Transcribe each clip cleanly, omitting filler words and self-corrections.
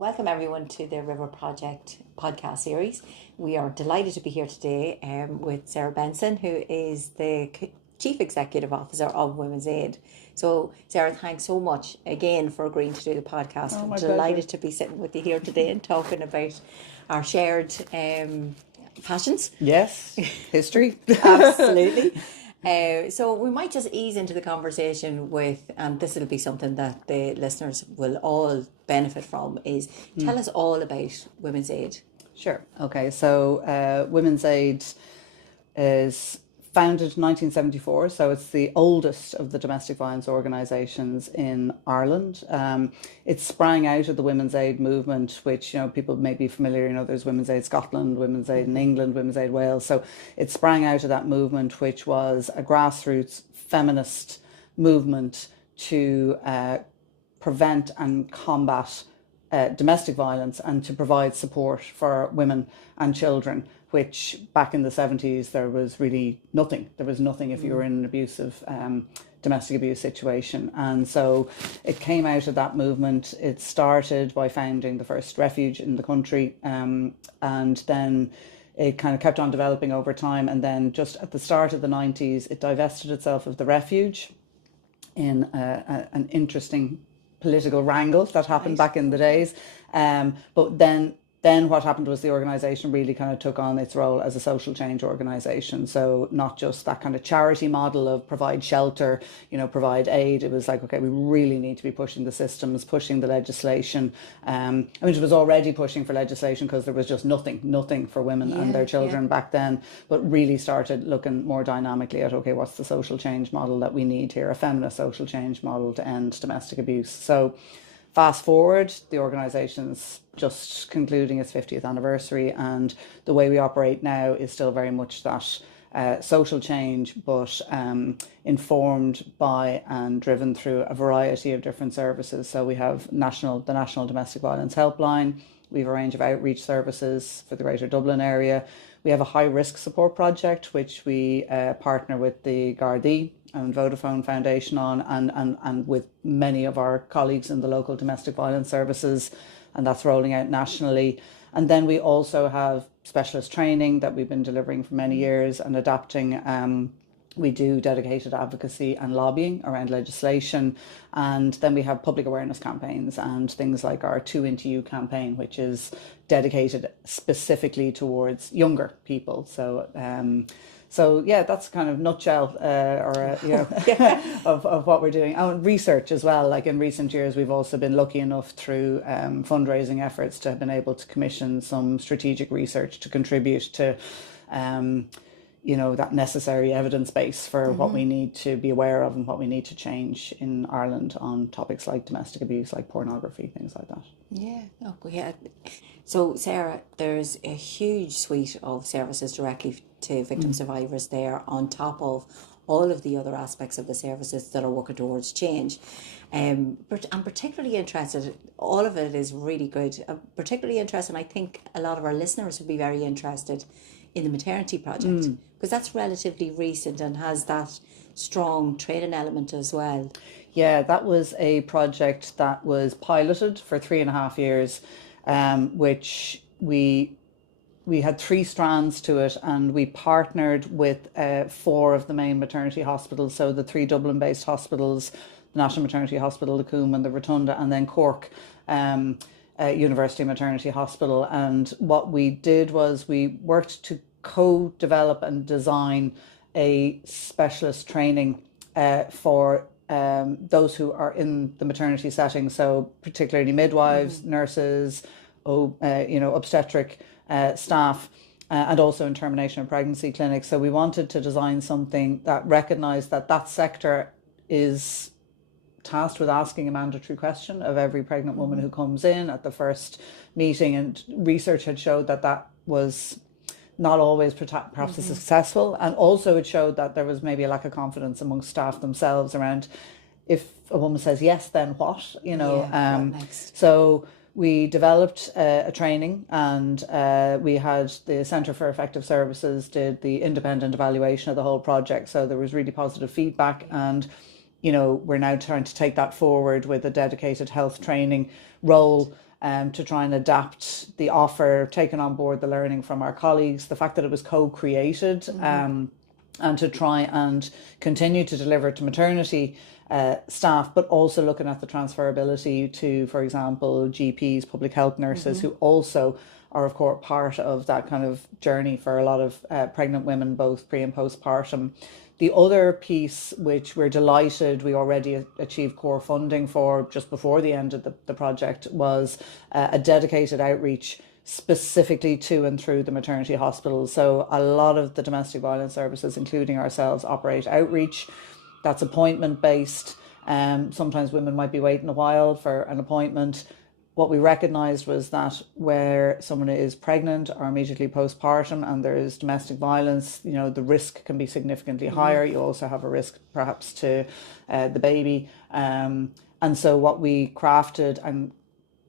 Welcome everyone to the RiVeR Project podcast series. We are delighted to be here today with Sarah Benson, who is the Chief Executive Officer of Women's Aid. So Sarah, thanks so much again for agreeing to do the podcast. Oh, I'm my delighted pleasure. to be sitting with you here today and talking about our shared passions. Yes, history. Absolutely. So we might just ease into the conversation with, and this will be something that the listeners will all benefit from, is tell us all about Women's Aid. Sure. Okay, so Women's Aid is founded in 1974, so it's the oldest of the domestic violence organisations in Ireland. It sprang out of the Women's Aid movement, which people may be familiar. There's Women's Aid Scotland, Women's Aid in England, Women's Aid Wales. So it sprang out of that movement, which was a grassroots feminist movement to prevent and combat domestic violence and to provide support for women and children, which back in the 70s there was really nothing. There was nothing if you were in an abusive domestic abuse situation. And so it came out of that movement. It started by founding the first refuge in the country, and then it kind of kept on developing over time. And then just at the start of the 90s, it divested itself of the refuge in an interesting political wrangle that happened back in the days. But then what happened was the organisation really kind of took on its role as a social change organisation. So not just that kind of charity model of provide shelter, provide aid. It was like, okay, we really need to be pushing the systems, pushing the legislation. It was already pushing for legislation because there was just nothing for women and their children back then, but really started looking more dynamically at, okay, what's the social change model that we need here, a feminist social change model to end domestic abuse. So fast forward, the organisation's just concluding its 50th anniversary, and the way we operate now is still very much that social change, but informed by and driven through a variety of different services. So we have the National Domestic Violence Helpline. We have a range of outreach services for the Greater Dublin area. We have a high risk support project, which we partner with the Gardaí and Vodafone Foundation on, and with many of our colleagues in the local domestic violence services, and that's rolling out nationally. And then we also have specialist training that we've been delivering for many years and adapting. We do dedicated advocacy and lobbying around legislation, and then we have public awareness campaigns and things like our 2 Into You campaign, which is dedicated specifically towards younger people. So yeah, that's kind of nutshell of what we're doing. And research as well. Like in recent years, we've also been lucky enough through fundraising efforts to have been able to commission some strategic research to contribute to that necessary evidence base for what we need to be aware of and what we need to change in Ireland on topics like domestic abuse, like pornography, things like that. Yeah. Oh, yeah. So Sarah, there's a huge suite of services directly to victim survivors there, on top of all of the other aspects of the services that are working towards change. But I'm particularly interested, all of it is really good. I'm particularly interested, and I think a lot of our listeners would be very interested in the maternity project, because that's relatively recent and has that strong training element as well. Yeah, that was a project that was piloted for 3.5 years, which we had 3 strands to it, and we partnered with 4 of the main maternity hospitals. So the 3 Dublin-based hospitals, the National Maternity Hospital, the Coombe and the Rotunda, and then Cork University Maternity Hospital. And what we did was we worked to co-develop and design a specialist training for those who are in the maternity setting. So particularly midwives, nurses, obstetric staff, and also in termination of pregnancy clinics. So we wanted to design something that recognised that sector is tasked with asking a mandatory question of every pregnant woman who comes in at the first meeting, and research had showed that was not always perhaps as successful, and also it showed that there was maybe a lack of confidence amongst staff themselves around, if a woman says yes, then what, What next? So we developed a training, and we had the Centre for Effective Services did the independent evaluation of the whole project. So there was really positive feedback, and we're now trying to take that forward with a dedicated health training role to try and adapt the offer, taking on board the learning from our colleagues, the fact that it was co-created, and to try and continue to deliver to maternity staff, but also looking at the transferability to, for example, GPs, public health nurses, who also are, of course, part of that kind of journey for a lot of pregnant women, both pre and postpartum. The other piece, which we're delighted we already achieved core funding for just before the end of the project, was a dedicated outreach specifically to and through the maternity hospitals. So a lot of the domestic violence services, including ourselves, operate outreach. That's appointment based. Sometimes women might be waiting a while for an appointment. What we recognised was that where someone is pregnant or immediately postpartum and there is domestic violence, the risk can be significantly higher. You also have a risk perhaps to the baby. And so what we crafted and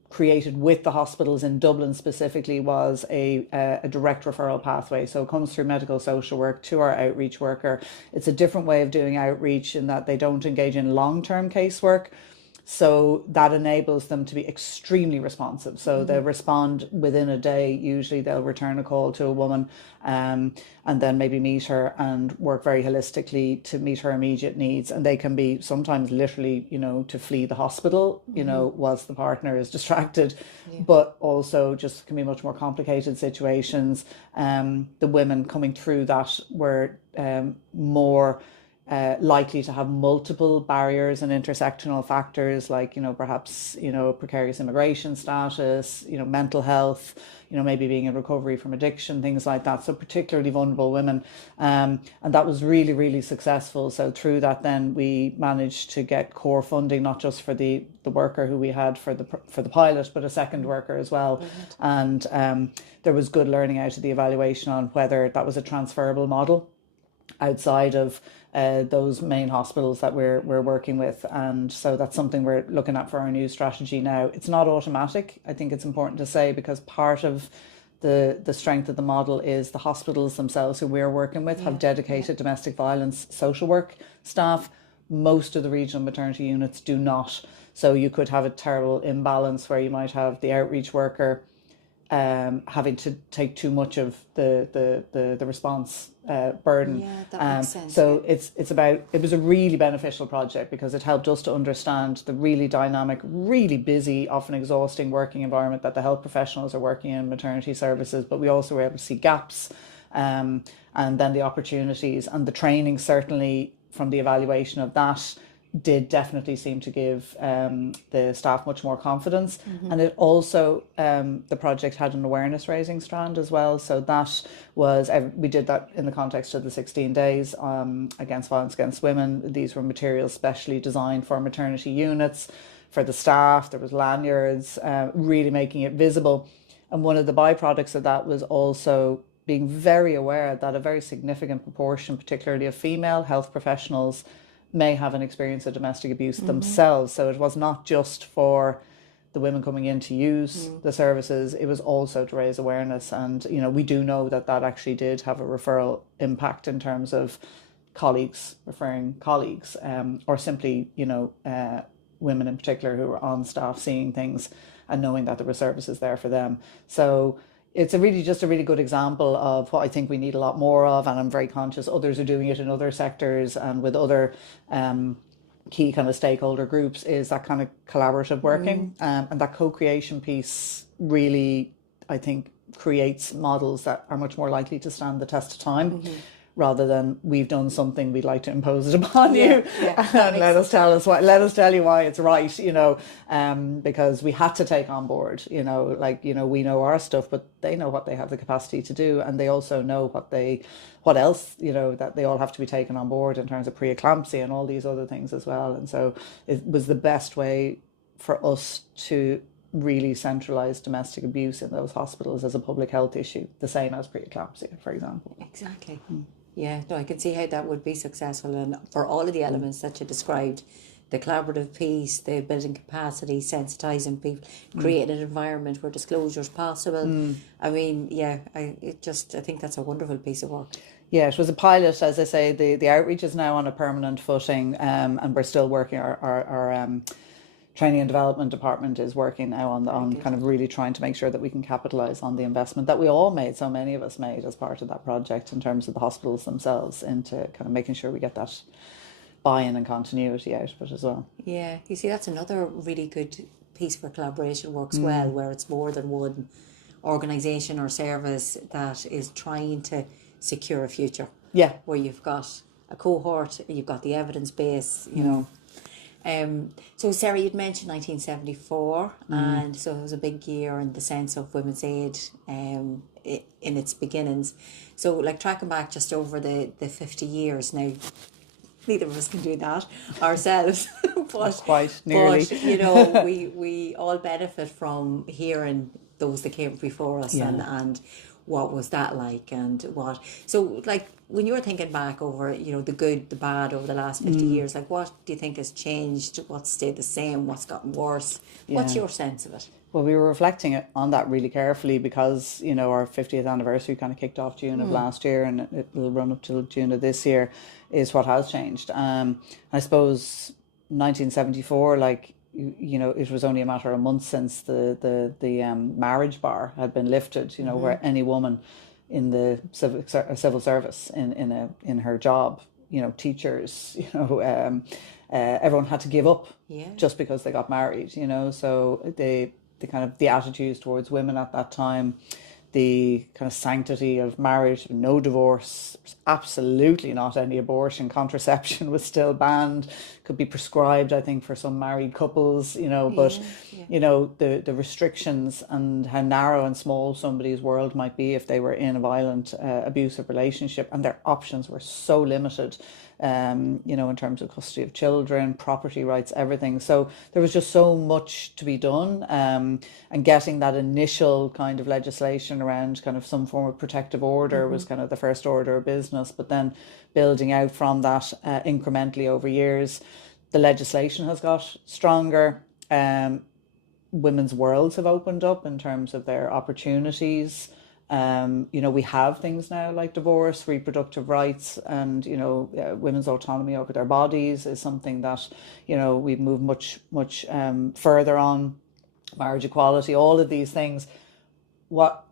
created with the hospitals in Dublin specifically was a direct referral pathway. So it comes through medical social work to our outreach worker. It's a different way of doing outreach in that they don't engage in long-term casework. So that enables them to be extremely responsive. So they'll respond within a day. Usually they'll return a call to a woman and then maybe meet her and work very holistically to meet her immediate needs. And they can be sometimes literally, to flee the hospital, whilst the partner is distracted, but also just can be much more complicated situations. The women coming through that were more likely to have multiple barriers and intersectional factors like, perhaps, precarious immigration status, mental health, maybe being in recovery from addiction, things like that. So particularly vulnerable women. And that was really, really successful. So through that, then we managed to get core funding, not just for the worker who we had for the pilot, but a second worker as well. Brilliant. And there was good learning out of the evaluation on whether that was a transferable model outside of those main hospitals that we're working with. And so that's something we're looking at for our new strategy now. It's not automatic, I think it's important to say, because part of the strength of the model is the hospitals themselves who we're working with have dedicated domestic violence social work staff. Most of the regional maternity units do not. So you could have a terrible imbalance where you might have the outreach worker having to take too much of the response burden. Yeah, that makes sense. So it was a really beneficial project because it helped us to understand the really dynamic, really busy, often exhausting working environment that the health professionals are working in maternity services, but we also were able to see gaps and then the opportunities, and the training certainly from the evaluation of that did definitely seem to give the staff much more confidence. And it also, the project had an awareness raising strand as well. So that was, we did that in the context of the 16 days against violence against women. These were materials specially designed for maternity units, for the staff. There was lanyards, really making it visible. And one of the byproducts of that was also being very aware that a very significant proportion, particularly of female health professionals, may have an experience of domestic abuse themselves. So it was not just for the women coming in to use the services, it was also to raise awareness. And, we do know that actually did have a referral impact in terms of colleagues referring colleagues, or simply, women in particular who were on staff seeing things and knowing that there were services there for them. So it's just a really good example of what I think we need a lot more of, and I'm very conscious others are doing it in other sectors and with other key kind of stakeholder groups, is that kind of collaborative working. And that co-creation piece really, I think, creates models that are much more likely to stand the test of time. Rather than we've done something, we'd like to impose it upon you and let us tell you why it's right, because we had to take on board, we know our stuff, but they know what they have the capacity to do, and they also know what else, that they all have to be taken on board in terms of preeclampsia and all these other things as well. And so it was the best way for us to really centralise domestic abuse in those hospitals as a public health issue, the same as preeclampsia, for example. Exactly. Yeah, no, I can see how that would be successful, and for all of the elements that you described, the collaborative piece, the building capacity, sensitising people, creating an environment where disclosure is possible. I mean, I think that's a wonderful piece of work. Yeah, it was a pilot, as I say. The outreach is now on a permanent footing, and we're still working our training and development department is working now on good. kind of really trying to make sure that we can capitalize on the investment that we all made, so many of us made as part of that project in terms of the hospitals themselves, into kind of making sure we get that buy-in and continuity out of it as well. Yeah, you see, that's another really good piece where collaboration works well, where it's more than one organisation or service that is trying to secure a future. Yeah. Where you've got a cohort, you've got the evidence base, you know. So Sarah, you'd mentioned 1974, and so it was a big year in the sense of women's aid in its beginnings. So like tracking back just over the 50 years now, neither of us can do that ourselves, but Quite nearly. But you know, we all benefit from hearing those that came before us, and what was that like, and what. So like when you were thinking back over, you know, the good, the bad over the last 50 years, like what do you think has changed? What's stayed the same? What's gotten worse? What's your sense of it? Well, we were reflecting on that really carefully because, you know, our 50th anniversary kind of kicked off June of last year, and it will run up till June of this year, is what has changed. I suppose 1974, like, you know, it was only a matter of months since the marriage bar had been lifted, you know, where any woman in the civil service in her job, you know, teachers, you know, everyone had to give up just because they got married, you know. So the kind of the attitudes towards women at that time, the kind of sanctity of marriage, no divorce, absolutely not any abortion, contraception was still banned, could be prescribed, I think, for some married couples, you know, but, you know, the restrictions and how narrow and small somebody's world might be if they were in a violent, abusive relationship, and their options were so limited. You know, in terms of custody of children, property rights, everything. So there was just so much to be done, and getting that initial kind of legislation around kind of some form of protective order was kind of the first order of business, but then building out from that incrementally over years. The legislation has got stronger. Women's worlds have opened up in terms of their opportunities. You know, we have things now like divorce, reproductive rights, and, you know, women's autonomy over their bodies is something that, you know, we've moved much further on. Marriage equality, all of these things.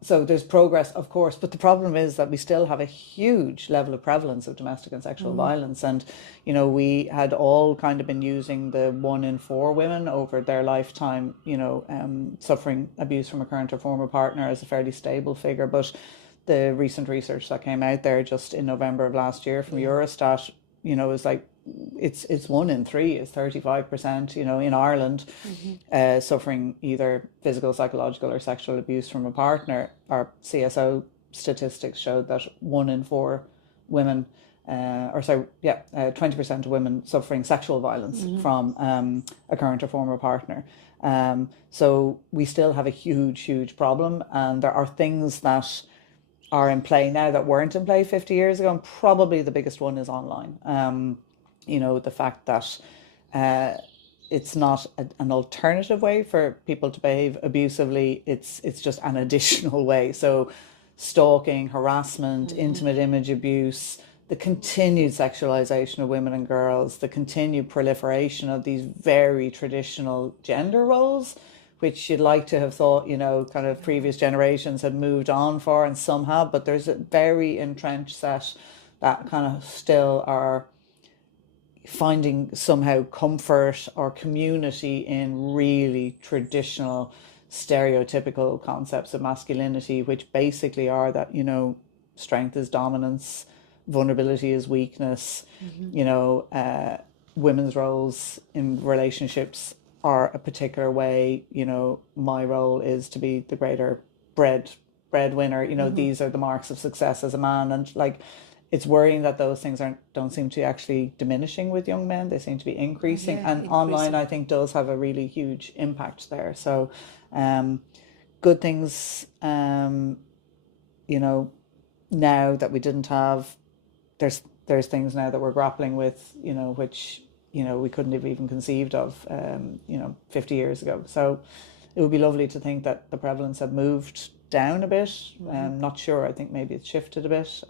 So there's progress, of course, but the problem is that we still have a huge level of prevalence of domestic and sexual violence. And, you know, we had all kind of been using the 1 in 4 women over their lifetime, you know, suffering abuse from a current or former partner as a fairly stable figure. But the recent research that came out there just in November of last year from Eurostat, you know, is like, it's 1 in 3, it's 35%, you know, in Ireland, suffering either physical, psychological, or sexual abuse from a partner. Our CSO statistics showed that 1 in 4 women, 20% of women suffering sexual violence from a current or former partner. So we still have a huge problem, and there are things that are in play now that weren't in play 50 years ago, and probably the biggest one is online. You know, the fact that it's not an alternative way for people to behave abusively, it's just an additional way. So stalking, harassment, intimate image abuse, the continued sexualization of women and girls, the continued proliferation of these very traditional gender roles, which you'd like to have thought, you know, kind of previous generations had moved on for, and some have, but there's a very entrenched set that kind of still are finding somehow comfort or community in really traditional stereotypical concepts of masculinity, which basically are that, you know, strength is dominance, vulnerability is weakness, you know, women's roles in relationships are a particular way, you know, my role is to be the greater breadwinner, you know, these are the marks of success as a man. And like, it's worrying that those things don't seem to be actually diminishing with young men. They seem to be increasing. And online, I think, does have a really huge impact there. So good things, you know, now that we didn't have, there's things now that we're grappling with, you know, which, you know, we couldn't have even conceived of, you know, 50 years ago. So it would be lovely to think that the prevalence had moved down a bit. Not sure. I think maybe it's shifted a bit.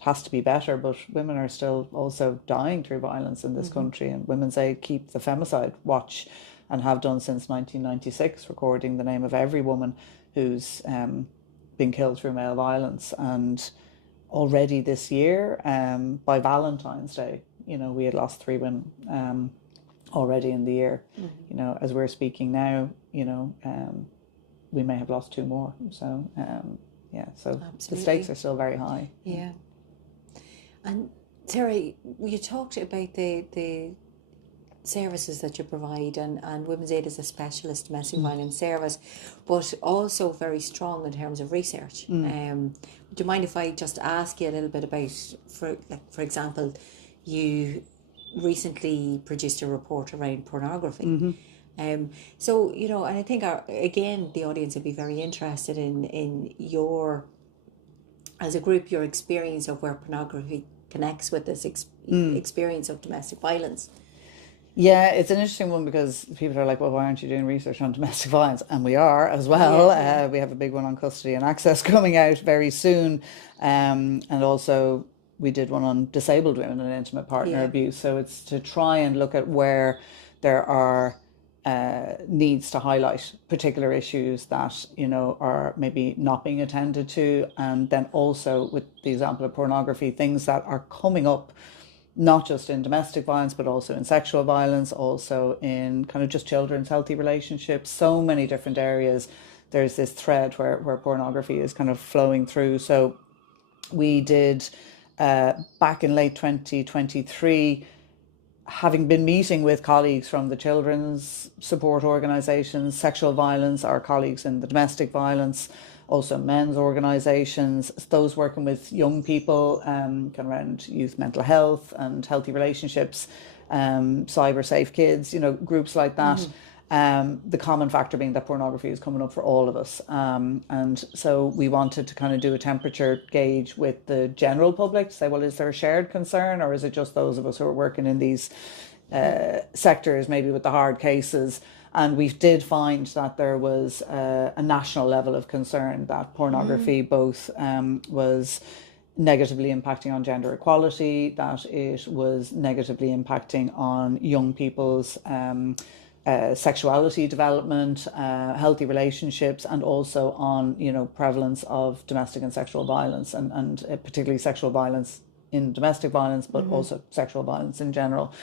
has to be better, but women are still also dying through violence in this country, and Women's Aid keep the femicide watch and have done since 1996, recording the name of every woman who's been killed through male violence. And already this year, by Valentine's Day, we had lost 3 women already in the year. As we're speaking now, we may have lost 2 more. So so Absolutely. the stakes are still very high. Yeah. And Sarah, you talked about the services that you provide, and Women's Aid is a specialist domestic violence service, but also very strong in terms of research. Do you mind if I just ask you a little bit about, for example, you recently produced a report around pornography. So, and I think again, the audience would be very interested in your, as a group, your experience of where pornography connects with this experience of domestic violence. Yeah, it's an interesting one because people are like, well, why aren't you doing research on domestic violence? And we are as well. Yeah. We have a big one on custody and access coming out very soon. And also we did one on disabled women and intimate partner abuse. So it's to try and look at where there are needs to highlight particular issues that, are maybe not being attended to. And then also with the example of pornography, things that are coming up not just in domestic violence, but also in sexual violence, also in kind of just children's healthy relationships, so many different areas. There's this thread where pornography is kind of flowing through. So we did, back in late 2023, having been meeting with colleagues from the children's support organisations, sexual violence, our colleagues in the domestic violence, also men's organisations, those working with young people, kind of around youth mental health and healthy relationships, cyber safe kids, groups like that. The common factor being that pornography is coming up for all of us. And so we wanted to kind of do a temperature gauge with the general public to say, well, is there a shared concern, or is it just those of us who are working in these sectors, maybe with the hard cases? And we did find that there was a national level of concern that pornography both was negatively impacting on gender equality, that it was negatively impacting on young people's sexuality development, healthy relationships, and also on prevalence of domestic and sexual violence, and particularly sexual violence in domestic violence, but also sexual violence in general.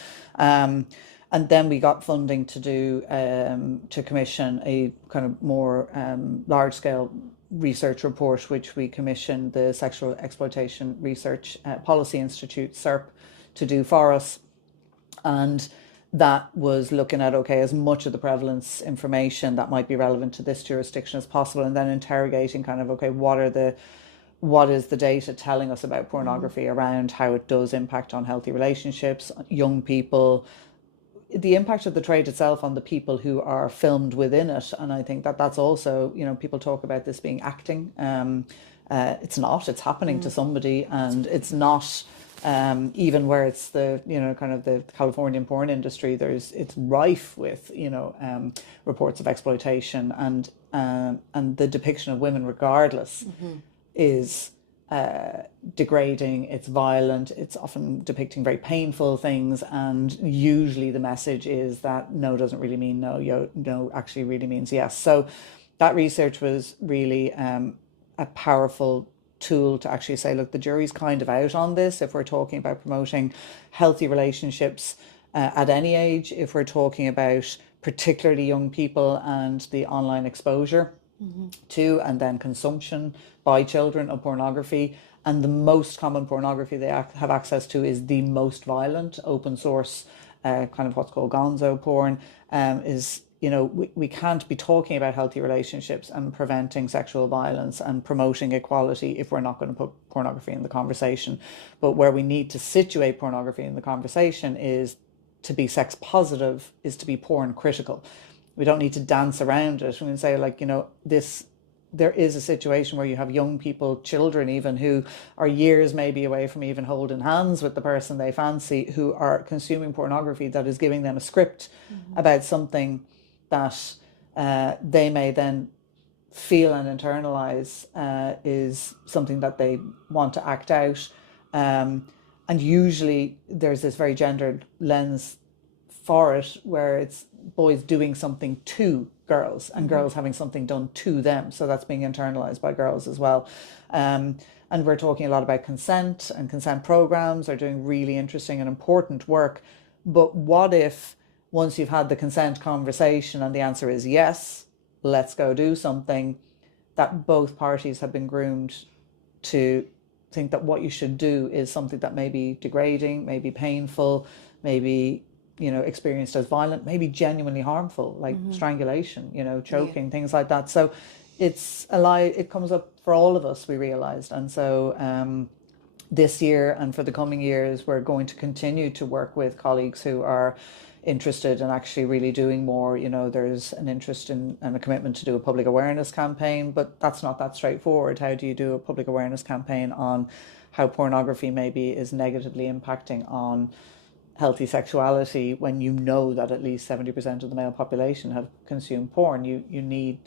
And then we got funding to do to commission a kind of more large scale research report, which we commissioned the Sexual Exploitation Research Policy Institute, SERP, to do for us. And that was looking at, okay, as much of the prevalence information that might be relevant to this jurisdiction as possible, and then interrogating kind of, okay, what is the data telling us about pornography around how it does impact on healthy relationships, young people, the impact of the trade itself on the people who are filmed within it. And I think that that's also, people talk about this being acting. It's not, it's happening to somebody, and it's not even where it's the, kind of the Californian porn industry, it's rife with, reports of exploitation, and the depiction of women regardless is degrading, it's violent, it's often depicting very painful things, and usually the message is that no doesn't really mean no, no actually really means yes. So that research was really a powerful tool to actually say, look, the jury's kind of out on this if we're talking about promoting healthy relationships at any age, if we're talking about particularly young people and the online exposure to and then consumption by children of pornography. And the most common pornography they have access to is the most violent open source kind of what's called gonzo porn. Is we can't be talking about healthy relationships and preventing sexual violence and promoting equality if we're not going to put pornography in the conversation. But where we need to situate pornography in the conversation is to be sex positive, is to be porn critical. We don't need to dance around it. We can say, like, there is a situation where you have young people, children even, who are years maybe away from even holding hands with the person they fancy, who are consuming pornography that is giving them a script about something that they may then feel and internalize is something that they want to act out. And usually there's this very gendered lens for it, where it's boys doing something to girls and girls having something done to them. So that's being internalized by girls as well. And we're talking a lot about consent, and consent programs are doing really interesting and important work. But what if once you've had the consent conversation and the answer is yes, let's go do something, that both parties have been groomed to think that what you should do is something that may be degrading, may be painful, maybe, experienced as violent, maybe genuinely harmful, like strangulation, choking, things like that. So it's a lie. It comes up for all of us, we realized. And so this year and for the coming years, we're going to continue to work with colleagues who are interested in actually really doing more. There's an interest in and a commitment to do a public awareness campaign, but that's not that straightforward. How do you do a public awareness campaign on how pornography maybe is negatively impacting on healthy sexuality when you know that at least 70% of the male population have consumed porn? You need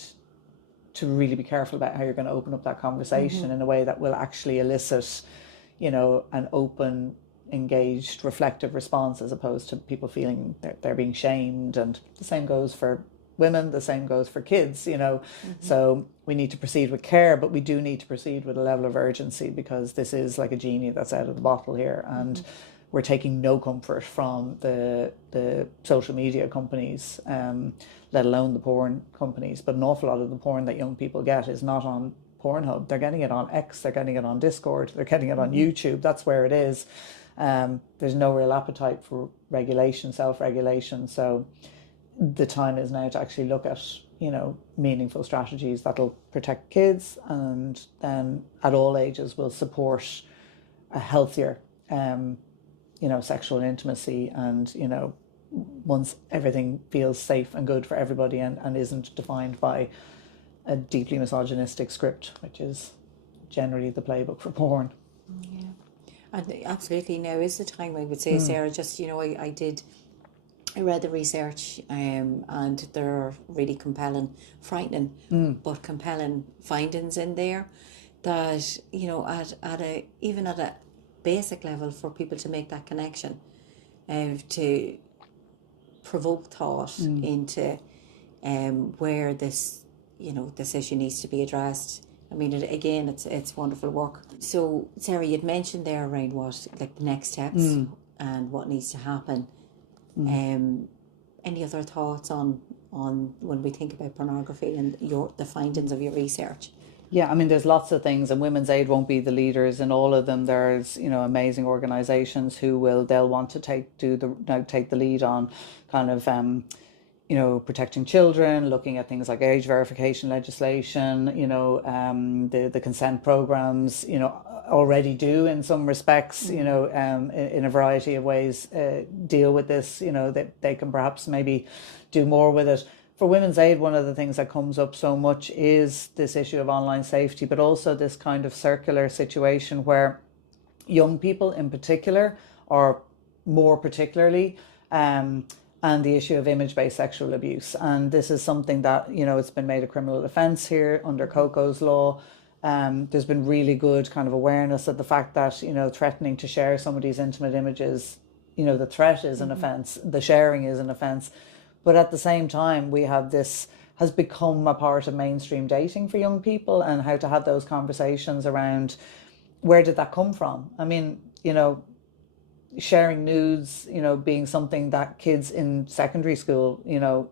to really be careful about how you're going to open up that conversation in a way that will actually elicit, an open, engaged, reflective response, as opposed to people feeling they're being shamed. And the same goes for women, the same goes for kids, So we need to proceed with care, but we do need to proceed with a level of urgency, because this is like a genie that's out of the bottle here. And we're taking no comfort from the social media companies, let alone the porn companies. But an awful lot of the porn that young people get is not on Pornhub. They're getting it on X, they're getting it on Discord, they're getting it on YouTube. That's where it is. There's no real appetite for regulation, self-regulation. So the time is now to actually look at, meaningful strategies that'll protect kids, and then at all ages will support a healthier, sexual intimacy. And, once everything feels safe and good for everybody, and isn't defined by a deeply misogynistic script, which is generally the playbook for porn. Yeah. And absolutely, now is the time, I would say, Sarah. Just, I read the research, and there are really compelling, frightening, but compelling findings in there that, even at a basic level, for people to make that connection, to provoke thought into where this issue needs to be addressed. I mean, it's wonderful work. So, Sarah, you'd mentioned there around what, like, the next steps and what needs to happen. Any other thoughts on when we think about pornography and the findings of your research? Yeah, I mean, there's lots of things, and Women's Aid won't be the leaders in all of them. There's, amazing organisations they'll want to take the lead on kind of, protecting children, looking at things like age verification legislation, the consent programs, already do in some respects, in a variety of ways, deal with this, that they can perhaps maybe do more with it. For Women's Aid, one of the things that comes up so much is this issue of online safety, but also this kind of circular situation where young people in particular, or more particularly, and the issue of image-based sexual abuse. And this is something that, it's been made a criminal offence here under Coco's law. There's been really good kind of awareness of the fact that, threatening to share somebody's intimate images, the threat is an offence, the sharing is an offence. But at the same time, we have this has become a part of mainstream dating for young people, and how to have those conversations around where did that come from? I mean, sharing nudes, being something that kids in secondary school,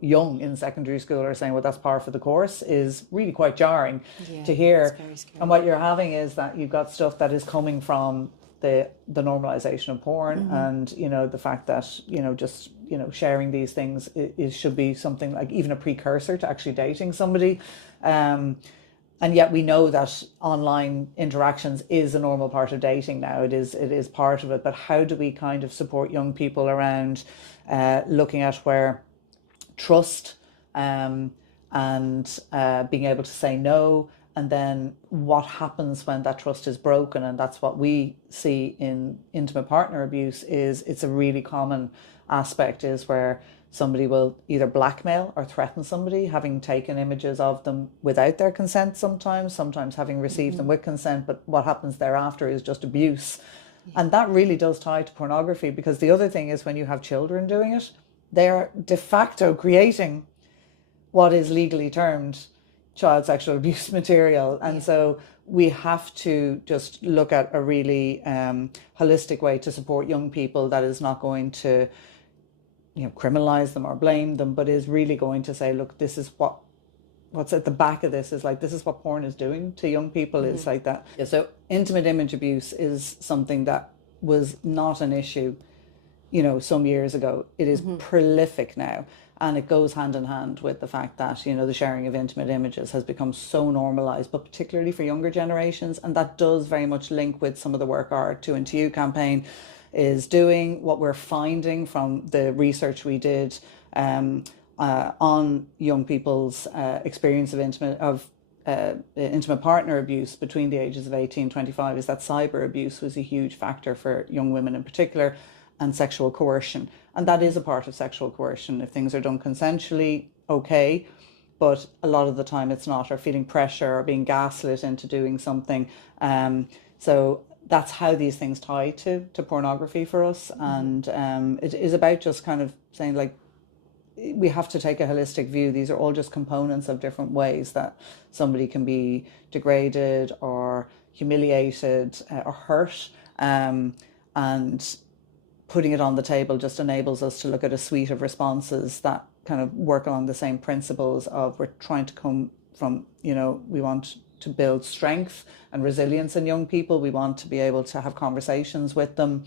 young in secondary school are saying, well, that's par for the course, is really quite jarring to hear. It's very scary. And what you're having is that you've got stuff that is coming from the normalization of porn, and, the fact that, just, sharing these things should be something like even a precursor to actually dating somebody. And yet we know that online interactions is a normal part of dating now. It is part of it. But how do we kind of support young people around looking at where trust and being able to say no, and then what happens when that trust is broken? And that's what we see in intimate partner abuse. Is it's a really common aspect, is where somebody will either blackmail or threaten somebody, having taken images of them without their consent sometimes having received them with consent. But what happens thereafter is just abuse. And that really does tie to pornography, because the other thing is when you have children doing it, they're de facto creating what is legally termed child sexual abuse material. And so we have to just look at a really holistic way to support young people that is not going to, criminalize them or blame them, but is really going to say, look, this is what's at the back of this is like, this is what porn is doing to young people. It's like that. Yeah, so intimate image abuse is something that was not an issue, some years ago. It is prolific now. And it goes hand in hand with the fact that, the sharing of intimate images has become so normalized, but particularly for younger generations. And that does very much link with some of the work our 2&2 campaign is doing. What we're finding from the research we did on young people's experience of intimate partner abuse between the ages of 18 and 25 is that cyber abuse was a huge factor for young women in particular, and sexual coercion. And that is a part of sexual coercion. If things are done consensually, okay, but a lot of the time it's not, or feeling pressure or being gaslit into doing something. So that's how these things tie to pornography for us. And it is about just kind of saying, like, we have to take a holistic view. These are all just components of different ways that somebody can be degraded or humiliated or hurt. And putting it on the table just enables us to look at a suite of responses that kind of work along the same principles of, we're trying to come from, we want to build strength and resilience in young people. We want to be able to have conversations with them.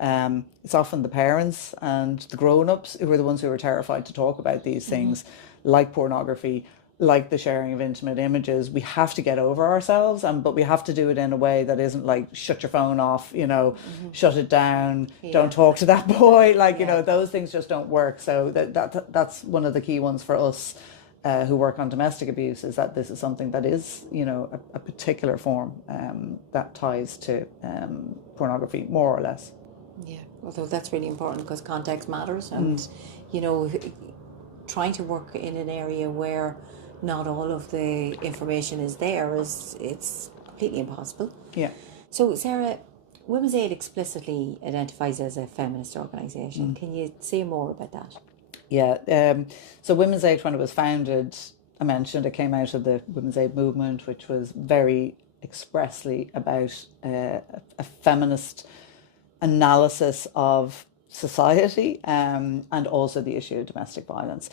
It's often the parents and the grown-ups who are the ones who are terrified to talk about these things, like pornography, like the sharing of intimate images. We have to get over ourselves, but we have to do it in a way that isn't like, shut your phone off, shut it down, don't talk to that boy. Like, those things just don't work. So that's one of the key ones for us who work on domestic abuse, is that this is something that is, a particular form that ties to pornography, more or less. Yeah, although that's really important because context matters, and trying to work in an area where not all of the information is there it's completely impossible. Yeah. So Sarah, Women's Aid explicitly identifies as a feminist organisation. Can you say more about that? Yeah. So Women's Aid, when it was founded, I mentioned it came out of the Women's Aid movement, which was very expressly about a feminist analysis of society and also the issue of domestic violence.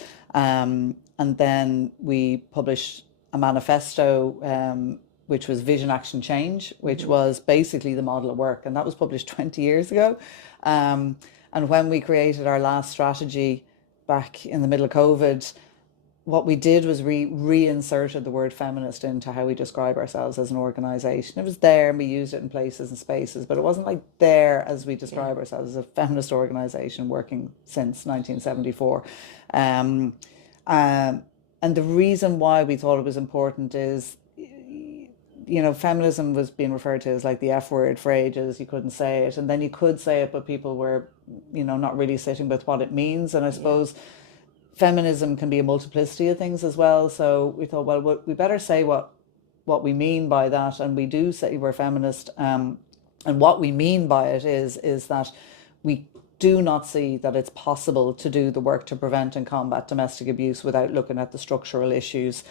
And then we published a manifesto, which was Vision, Action, Change, which was basically the model of work. And that was published 20 years ago. And when we created our last strategy back in the middle of COVID, what we did was reinserted the word feminist into how we describe ourselves as an organisation. It was there and we used it in places and spaces, but it wasn't like there as we describe ourselves as a feminist organisation working since 1974. And the reason why we thought it was important is, feminism was being referred to as like the F word for ages. You couldn't say it, and then you could say it, but people were, not really sitting with what it means. And I suppose feminism can be a multiplicity of things as well. So we thought, well, we better say what we mean by that. And we do say we're feminist. And what we mean by it is that we do not see that it's possible to do the work to prevent and combat domestic abuse without looking at the structural issues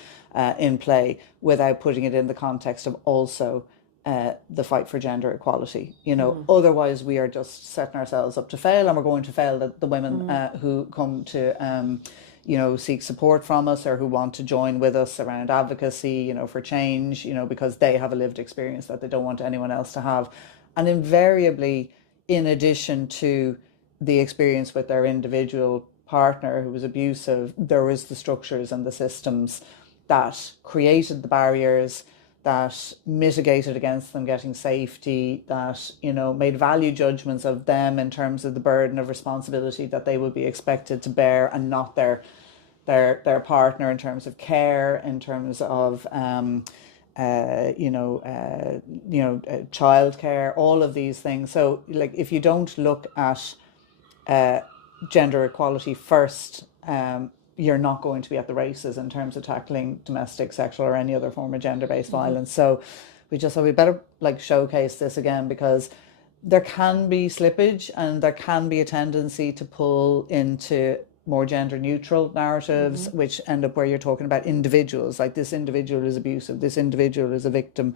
in play, without putting it in the context of also the fight for gender equality. Otherwise we are just setting ourselves up to fail, and we're going to fail the women who come to seek support from us, or who want to join with us around advocacy, for change, because they have a lived experience that they don't want anyone else to have. And invariably, in addition to the experience with their individual partner who was abusive, there was the structures and the systems that created the barriers, that mitigated against them getting safety, that, made value judgments of them in terms of the burden of responsibility that they would be expected to bear, and not their partner, in terms of care, in terms of childcare, all of these things. So, like, if you don't look at gender equality first, you're not going to be at the races in terms of tackling domestic, sexual, or any other form of gender-based violence. So we just thought we better showcase this again, because there can be slippage, and there can be a tendency to pull into more gender neutral narratives, which end up where you're talking about individuals, like this individual is abusive, this individual is a victim.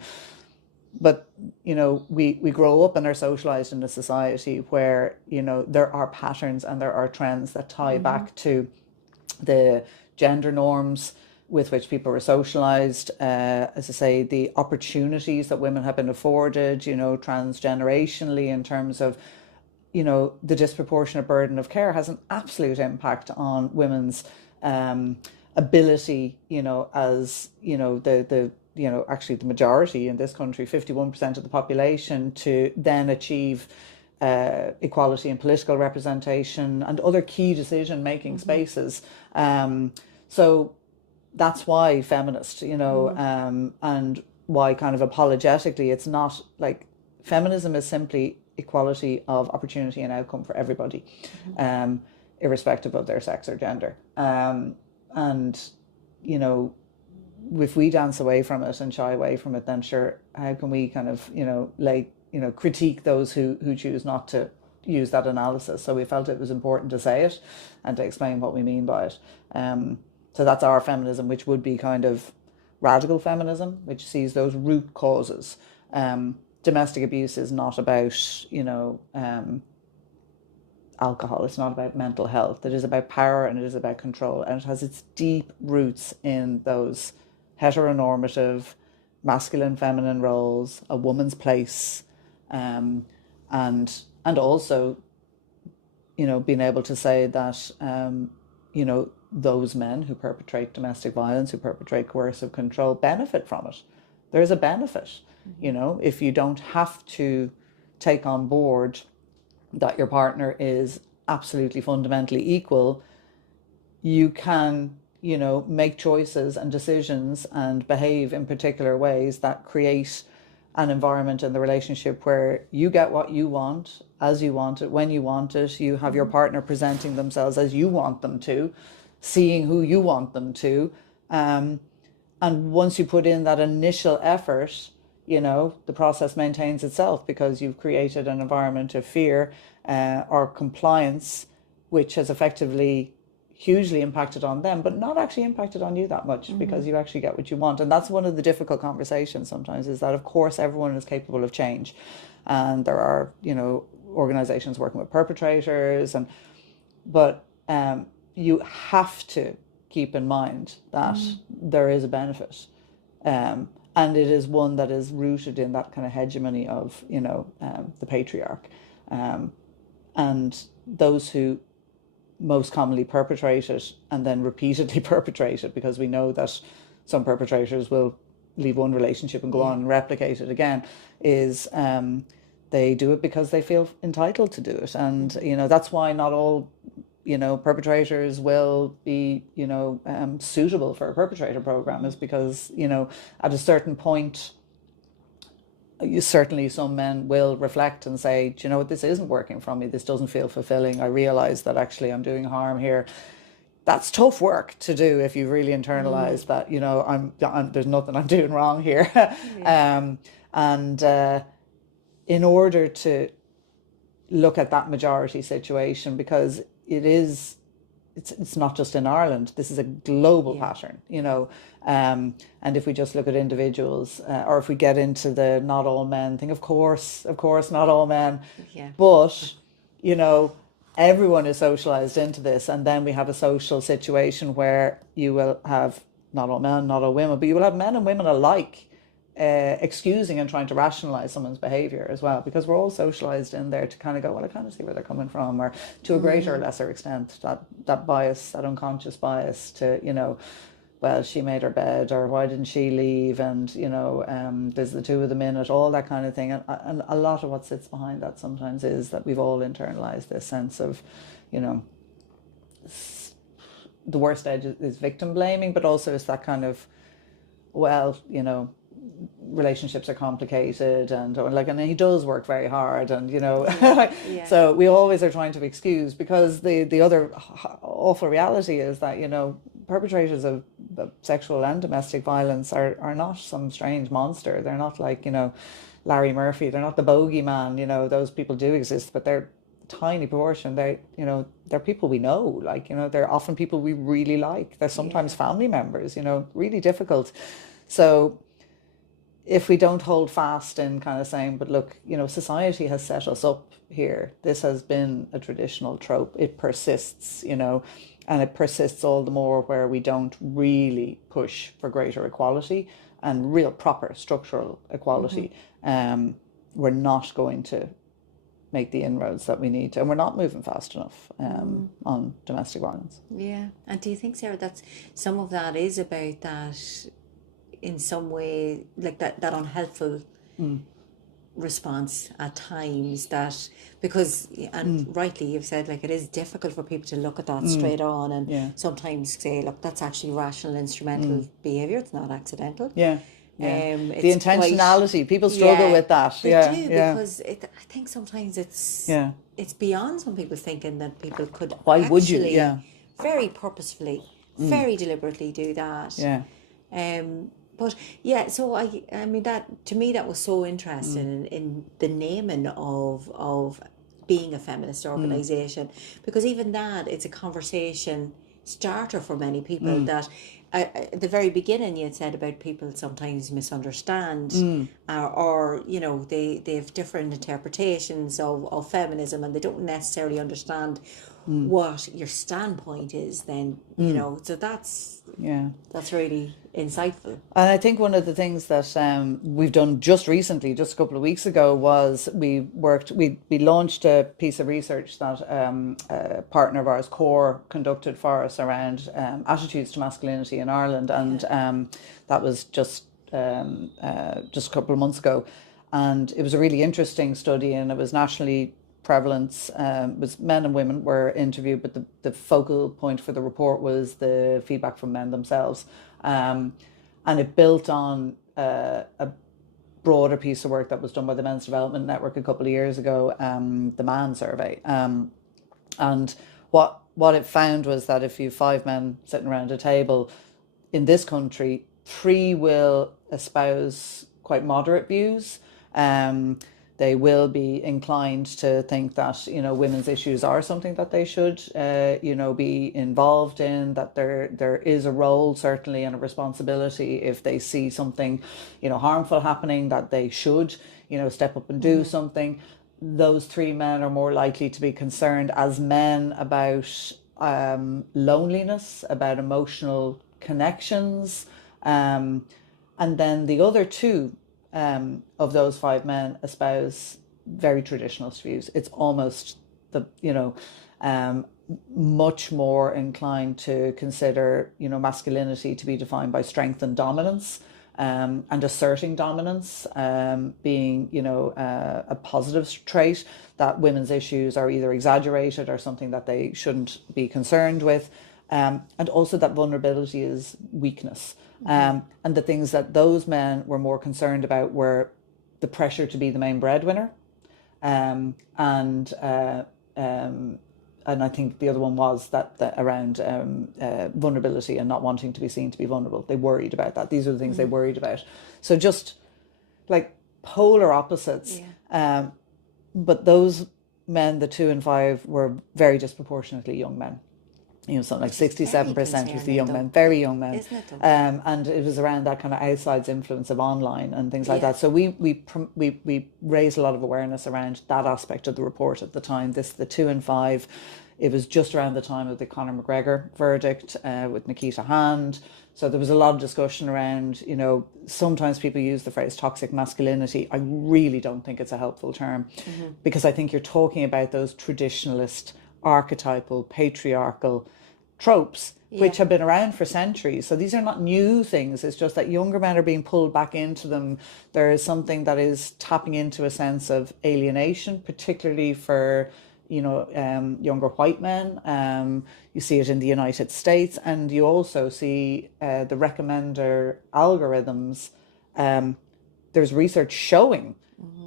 But, we grow up and are socialized in a society where, there are patterns and there are trends that tie back to the gender norms with which people were socialized, as I say, the opportunities that women have been afforded, transgenerationally, in terms of, the disproportionate burden of care has an absolute impact on women's ability, as, actually the majority in this country, 51% of the population, to then achieve equality in political representation and other key decision-making spaces. So that's why feminist, and why kind of apologetically, it's not like feminism is simply equality of opportunity and outcome for everybody, irrespective of their sex or gender. And, if we dance away from it and shy away from it, then sure, how can we kind of, critique those who choose not to use that analysis? So we felt it was important to say it and to explain what we mean by it. So that's our feminism, which would be kind of radical feminism, which sees those root causes. Domestic abuse is not about, alcohol. It's not about mental health. It is about power, and it is about control. And it has its deep roots in those heteronormative masculine, feminine roles, a woman's place, and also, being able to say that, those men who perpetrate domestic violence, who perpetrate coercive control, benefit from it. There is a benefit, if you don't have to take on board that your partner is absolutely fundamentally equal, you can, make choices and decisions and behave in particular ways that create an environment in the relationship where you get what you want, as you want it, when you want it. You have your partner presenting themselves as you want them to, seeing who you want them to. And once you put in that initial effort, the process maintains itself, because you've created an environment of fear or compliance, which has effectively hugely impacted on them, but not actually impacted on you that much, because you actually get what you want. And that's one of the difficult conversations sometimes, is that of course everyone is capable of change, and there are organizations working with perpetrators, but you have to keep in mind that there is a benefit, and it is one that is rooted in that kind of hegemony of the patriarch, and those who most commonly perpetrate it and then repeatedly perpetrate it, because we know that some perpetrators will leave one relationship and go on and replicate it again, is they do it because they feel entitled to do it. And that's why not all perpetrators will be suitable for a perpetrator program, is because at a certain point, certainly some men will reflect and say, do you know what, this isn't working for me, this doesn't feel fulfilling, I realize that actually I'm doing harm here. That's tough work to do if you really internalize that, I'm there's nothing I'm doing wrong here. In order to look at that majority situation, because it's not just in Ireland, this is a global pattern, and if we just look at individuals, or if we get into the not all men thing, of course, not all men, but, everyone is socialized into this. And then we have a social situation where you will have not all men, not all women, but you will have men and women alike excusing and trying to rationalize someone's behavior as well, because we're all socialized in there to kind of go, well, I kind of see where they're coming from, or to a greater or lesser extent, that bias, that unconscious bias to, well, she made her bed, or why didn't she leave, and there's the two of them in it, all that kind of thing. And a lot of what sits behind that sometimes is that we've all internalized this sense of, the worst edge is victim blaming, but also it's that kind of, well, relationships are complicated, and he does work very hard, and so we always are trying to excuse, because the other awful reality is that perpetrators of sexual and domestic violence are not some strange monster. They're not like, Larry Murphy. They're not the bogeyman. Those people do exist, but they're tiny proportion. They're people we know, they're often people we really like. They're sometimes family members, really difficult. So if we don't hold fast in kind of saying, but look, society has set us up here. This has been a traditional trope. It persists, and it persists all the more where we don't really push for greater equality and real proper structural equality. We're not going to make the inroads that we need to, and we're not moving fast enough on domestic violence. Yeah. And do you think, Sarah, that some of that is about that in some way, like that unhelpful response at times, that because, and rightly you've said, like, it is difficult for people to look at that straight on and sometimes say, look, that's actually rational instrumental behaviour, it's not accidental. The intentionality, people struggle with that. They do, because I think sometimes it's beyond some people thinking that people could would you very purposefully, very deliberately do that. But so I mean, that to me, that was so interesting in the naming of being a feminist organisation, because even that, it's a conversation starter for many people. That at the very beginning you had said about people sometimes misunderstand or they have different interpretations of feminism, and they don't necessarily understand what your standpoint is then, so that's really insightful. And I think one of the things that we've done just recently, just a couple of weeks ago, was we launched a piece of research that a partner of ours, CORE, conducted for us around attitudes to masculinity in Ireland, and that was just a couple of months ago, and it was a really interesting study, and it was nationally prevalence. It was men and women were interviewed, but the focal point for the report was the feedback from men themselves. And it built on a broader piece of work that was done by the Men's Development Network a couple of years ago, the MAN survey. And what it found was that if you have 5 men sitting around a table in this country, 3 will espouse quite moderate views. They will be inclined to think that, women's issues are something that they should, be involved in, that there is a role, certainly, and a responsibility if they see something, harmful happening, that they should, step up and do something. Those 3 men are more likely to be concerned as men about loneliness, about emotional connections. And then the other 2 of those 5 men espouse very traditionalist views. It's almost much more inclined to consider, masculinity to be defined by strength and dominance, and asserting dominance being, a positive trait, that women's issues are either exaggerated or something that they shouldn't be concerned with, and also that vulnerability is weakness. And the things that those men were more concerned about were the pressure to be the main breadwinner, and I think the other one was that around vulnerability and not wanting to be seen to be vulnerable. They worried about that. These are the things they worried about. So just like polar opposites. But those men, the 2 and 5, were very disproportionately young men. Something like 67% was the young men, very young men. Isn't it, and it was around that kind of outside's influence of online and things like that. So we raised a lot of awareness around that aspect of the report at the time. The 2 and 5, it was just around the time of the Conor McGregor verdict with Nikita Hand. So there was a lot of discussion around, sometimes people use the phrase toxic masculinity. I really don't think it's a helpful term, because I think you're talking about those traditionalist, archetypal, patriarchal tropes, which have been around for centuries. So these are not new things. It's just that younger men are being pulled back into them. There is something that is tapping into a sense of alienation, particularly for, younger white men. You see it in the United States, and you also see the recommender algorithms. There's research showing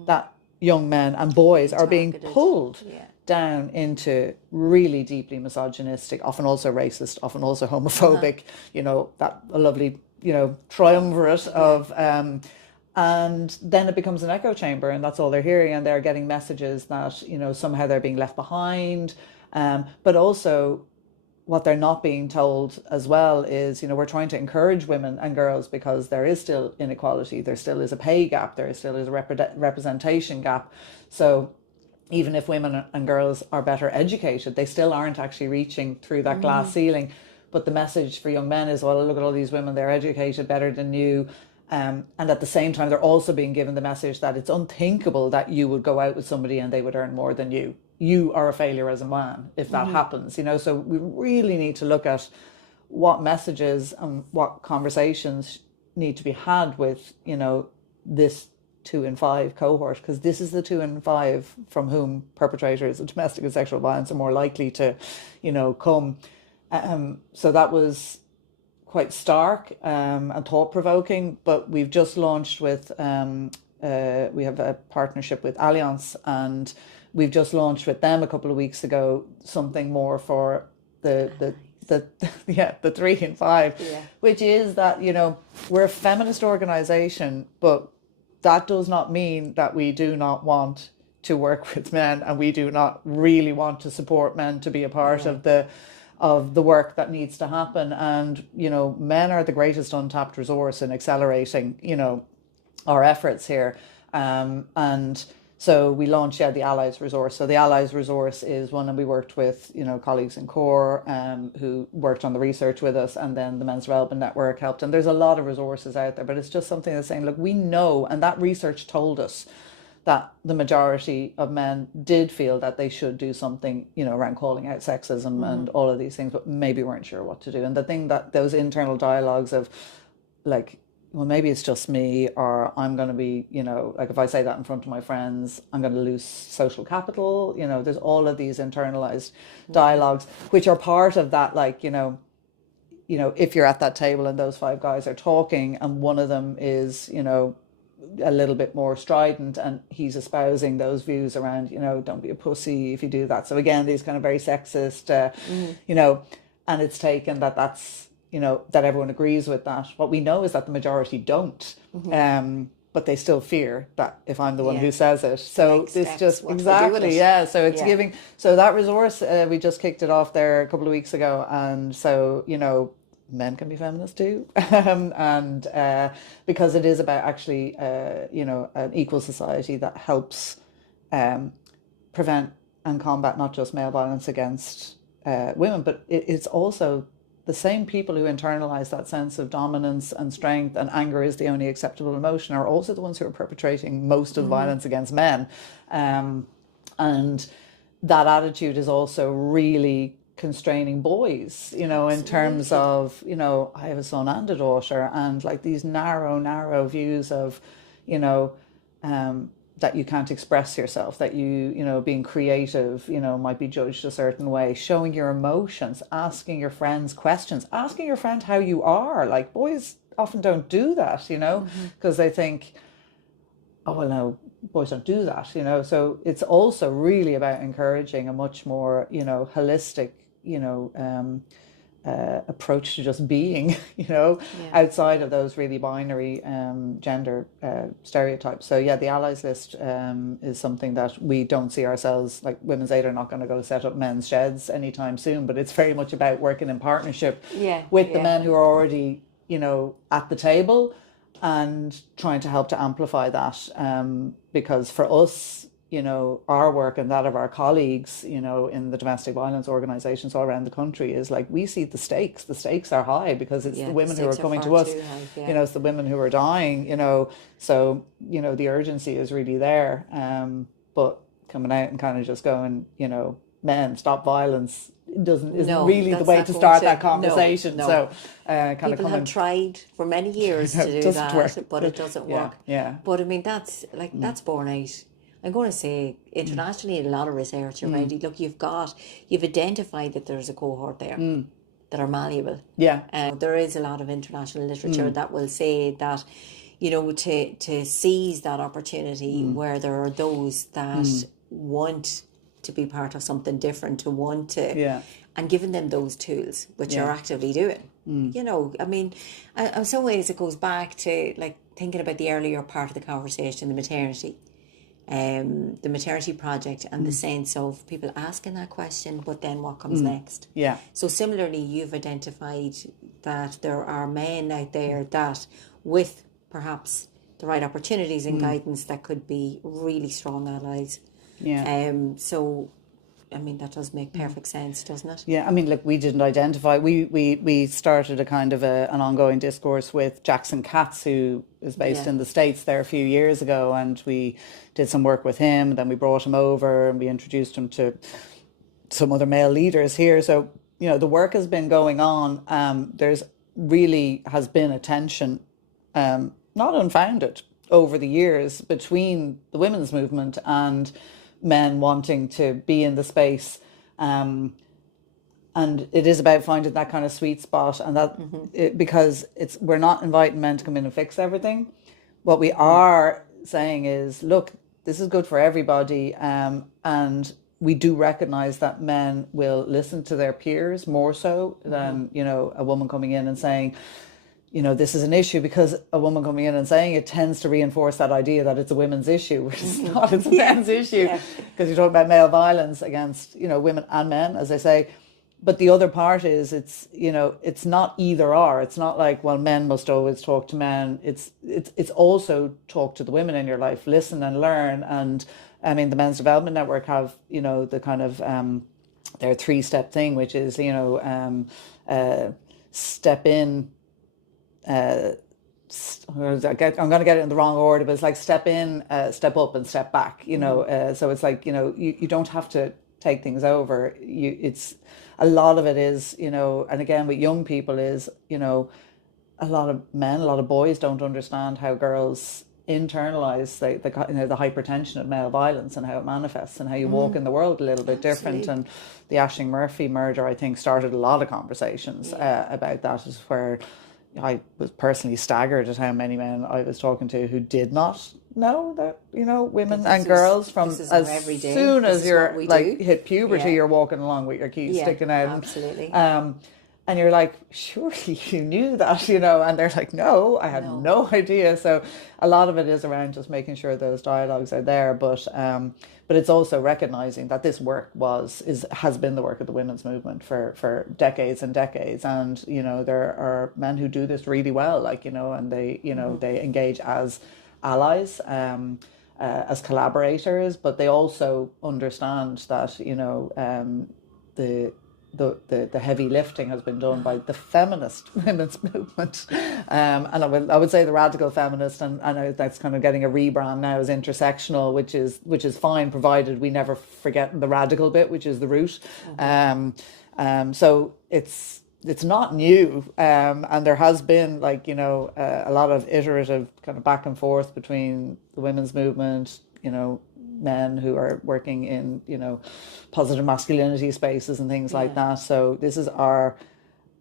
that young men and boys are being pulled down into really deeply misogynistic, often also racist, often also homophobic, you know, that a lovely, you know, triumvirate of, and then it becomes an echo chamber, and that's all they're hearing, and they're getting messages that, you know, somehow they're being left behind, but also what they're not being told as well is, you know, we're trying to encourage women and girls because there is still inequality, there still is a pay gap, there still is a representation gap. So even if women and girls are better educated, they still aren't actually reaching through that glass ceiling. But the message for young men is, well, look at all these women, they're educated better than you. And at the same time, they're also being given the message that it's unthinkable that you would go out with somebody and they would earn more than you. You are a failure as a man if that happens, you know. So we really need to look at what messages and what conversations need to be had with, you know, this 2 in 5 cohort, because this is the 2 in 5 from whom perpetrators of domestic and sexual violence are more likely to, you know, come. So that was quite stark and thought-provoking, but we've just launched with, we have a partnership with Allianz, and we've just launched with them a couple of weeks ago something more for the 3 in 5, which is that, you know, we're a feminist organization, but that does not mean that we do not want to work with men, and we do not really want to support men to be a part of the work that needs to happen. And, you know, men are the greatest untapped resource in accelerating, you know, our efforts here. And so we launched, the Allies Resource. So the Allies Resource is one, and we worked with, you know, colleagues in CORE who worked on the research with us, and then the Men's Development Network helped. And there's a lot of resources out there, but it's just something that's saying, look, we know, and that research told us that the majority of men did feel that they should do something, you know, around calling out sexism and all of these things, but maybe weren't sure what to do. And the thing that those internal dialogues of like, well, maybe it's just me, or I'm going to be, you know, like if I say that in front of my friends, I'm going to lose social capital. You know, there's all of these internalized dialogues, which are part of that, like, you know, if you're at that table and those 5 guys are talking and one of them is, you know, a little bit more strident and he's espousing those views around, you know, don't be a pussy if you do that. So again, these kind of very sexist, you know, and it's taken that that's, you know, that everyone agrees with that. What we know is that the majority don't, but they still fear that if I'm the one who says it. So this just, exactly, so it's giving, so that resource, we just kicked it off there a couple of weeks ago. And so, you know, men can be feminists too. And because it is about actually, you know, an equal society that helps prevent and combat not just male violence against women, but it's also the same people who internalize that sense of dominance and strength and anger is the only acceptable emotion are also the ones who are perpetrating most of the violence against men. And that attitude is also really constraining boys, you know, in terms of, you know, I have a son and a daughter, and like these narrow views of, you know, that you can't express yourself, that you know, being creative, you know, might be judged a certain way, showing your emotions, asking your friends questions, asking your friend how you are. Like boys often don't do that, you know, because they think, oh, well, no, boys don't do that, you know. So it's also really about encouraging a much more, you know, holistic, you know, approach to just being, you know, outside of those really binary gender stereotypes. So the Allies list is something that we don't see ourselves, like Women's Aid are not going to go set up men's sheds anytime soon, but it's very much about working in partnership with the men who are already, you know, at the table and trying to help to amplify that, because for us, you know, our work and that of our colleagues, you know, in the domestic violence organizations all around the country is like, we see the stakes are high because it's the women who are coming to us, you know, it's the women who are dying, you know, so, you know, the urgency is really there. But coming out and kind of just going, you know, men, stop violence isn't really the way to start that conversation. No. So people have tried for many years to do that, but it doesn't work. But I mean, that's like that's borne out, I'm going to say, internationally, in a lot of research already. Look, you've identified that there's a cohort there that are malleable. There is a lot of international literature that will say that, you know, to seize that opportunity where there are those that want to be part of something different, to want to, Yeah. and giving them those tools, which you're actively doing. You know, I mean, in some ways it goes back to like thinking about the earlier part of the conversation, the maternity project, and the sense of people asking that question, but then what comes next? Yeah. So similarly, you've identified that there are men out there that, with perhaps the right opportunities and guidance, that could be really strong allies. Yeah. So, I mean, that does make perfect sense, doesn't it? Yeah, I mean, look, we didn't identify. We started a kind of an ongoing discourse with Jackson Katz, who is based in the States there a few years ago, and we did some work with him. Then we brought him over and we introduced him to some other male leaders here. So, you know, the work has been going on. There's really has been a tension, not unfounded, over the years between the women's movement and men wanting to be in the space. And it is about finding that kind of sweet spot, and that because we're not inviting men to come in and fix everything. What we are saying is, look, this is good for everybody, and we do recognize that men will listen to their peers more so than, you know, a woman coming in and saying, you know, this is an issue, because a woman coming in and saying it tends to reinforce that idea that it's a women's issue, which is not, it's a men's issue, because you're talking about male violence against, you know, women and men, as I say. But the other part is, it's, you know, it's not either or. It's not like, well, men must always talk to men. It's also talk to the women in your life, listen and learn. And I mean, the Men's Development Network have, you know, the kind of their 3-step thing, which is, you know, step in. I'm going to get it in the wrong order, but it's like step in, step up, and step back. You know, so it's like, you know, you don't have to take things over. It's a lot of it is, you know, and again with young people is, you know, a lot of men, a lot of boys don't understand how girls internalize the you know, the hypertension of male violence and how it manifests and how you walk in the world a little bit different. And the Aisling Murphy murder, I think, started a lot of conversations about that, is where I was personally staggered at how many men I was talking to who did not know that, you know, women and girls from as soon as you're like hit puberty, you're walking along with your keys sticking out. Absolutely. And you're like, surely you knew that, you know, and they're like, no, I had no idea. So a lot of it is around just making sure those dialogues are there, but it's also recognizing that this work has been the work of the women's movement for decades and decades. And, you know, there are men who do this really well, like, you know, and they, you know, they engage as allies, as collaborators, but they also understand that, you know, the heavy lifting has been done by the feminist women's movement, and I would say the radical feminist, and I know that's kind of getting a rebrand now as intersectional, which is fine, provided we never forget the radical bit, which is the root. So it's not new, and there has been, like, you know, a lot of iterative kind of back and forth between the women's movement, you know, men who are working in, you know, positive masculinity spaces and things like that. So this is our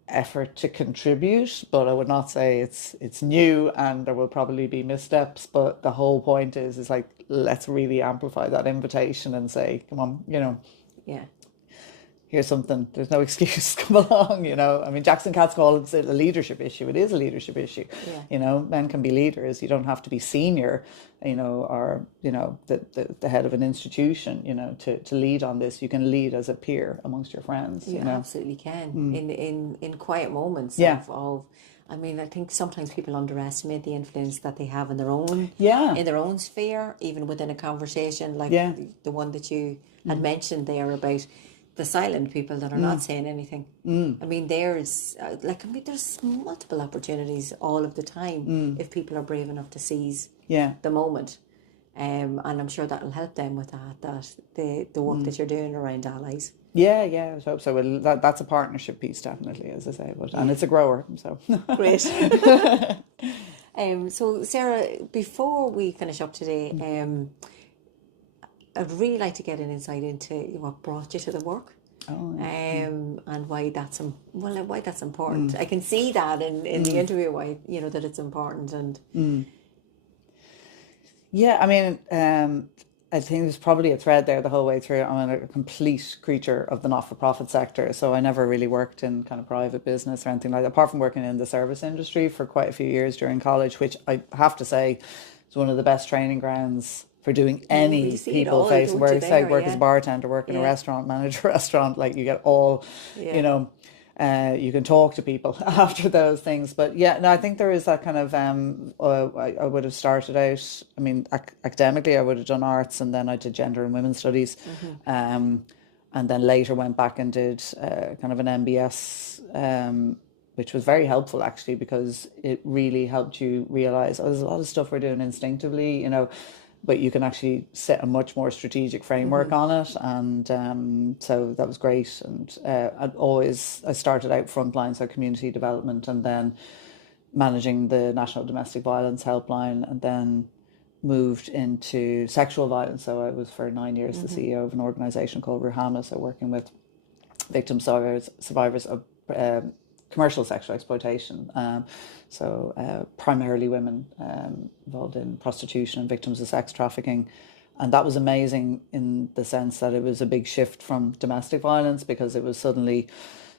effort to contribute, but I would not say it's new, and there will probably be missteps, but the whole point is like, let's really amplify that invitation and say, come on, you know, here's something, there's no excuse, come along, you know. I mean, Jackson Katz calls it a leadership issue. It is a leadership issue. You know, men can be leaders. You don't have to be senior, you know, or, you know, the head of an institution, you know, to lead on this. You can lead as a peer amongst your friends. You know? Absolutely can. In quiet moments of I mean, I think sometimes people underestimate the influence that they have in their own sphere, even within a conversation like the one that you had mentioned there about the silent people that are not saying anything. I mean, there's there's multiple opportunities all of the time if people are brave enough to seize the moment. And I'm sure that'll help them with that the work that you're doing around allies. Yeah, I hope so. Well, that's a partnership piece, definitely, as I say, and it's a grower, so. Great. So Sarah, before we finish up today, I'd really like to get an insight into what brought you to the work, and why that's important. I can see that in the interview, why, you know, that it's important. And yeah, I mean, I think there's probably a thread there the whole way through. I'm a complete creature of the not-for-profit sector, so I never really worked in kind of private business or anything like that, apart from working in the service industry for quite a few years during college, which I have to say is one of the best training grounds for doing Oh, you any see it all, people-facing don't you, work. Say there? work as a Yeah. bartender, work in a Yeah. restaurant, manage a restaurant, like you get all, you Yeah. know, you can talk to people after those things. But yeah, no, I think there is that kind of, I would have started out, I mean, academically, I would have done arts, and then I did gender and women's studies. Um, and then later went back and did kind of an MBS, which was very helpful actually, because it really helped you realize, oh, there's a lot of stuff we're doing instinctively, you know, but you can actually set a much more strategic framework on it. And so that was great. And I started out frontline, so community development, and then managing the National Domestic Violence Helpline, and then moved into sexual violence. So I was for 9 years the CEO of an organisation called RiVeR, so working with victim survivors of commercial sexual exploitation. Primarily women involved in prostitution and victims of sex trafficking. And that was amazing in the sense that it was a big shift from domestic violence, because it was suddenly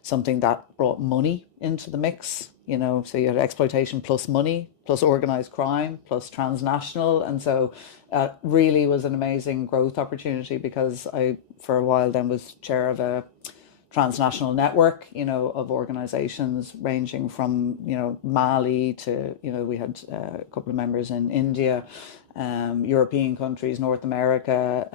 something that brought money into the mix, you know, so you had exploitation plus money, plus organized crime, plus transnational. And so really was an amazing growth opportunity, because I, for a while then, was chair of a transnational network, you know, of organizations ranging from, you know, Mali to, you know, we had a couple of members in India, European countries, North America,